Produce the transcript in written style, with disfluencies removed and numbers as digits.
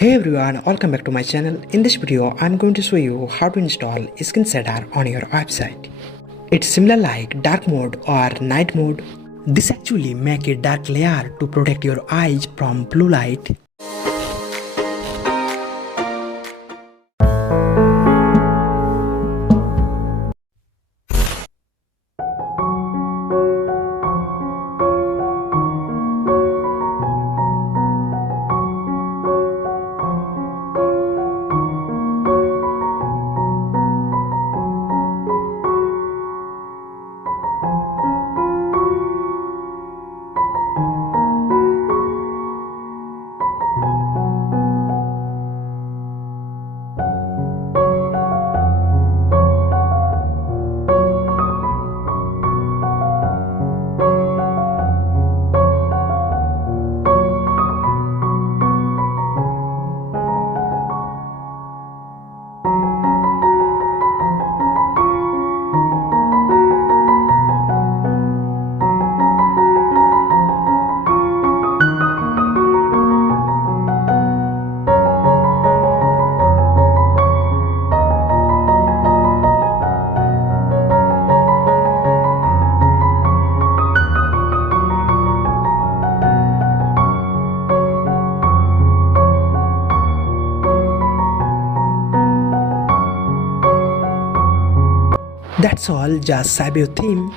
Hey everyone, welcome back to my channel. In this video, I'm going to show you how to install skin shader on your website. It's similar like dark mode or night mode. This actually make a dark layer to protect your eyes from blue light. That's all, just save your theme.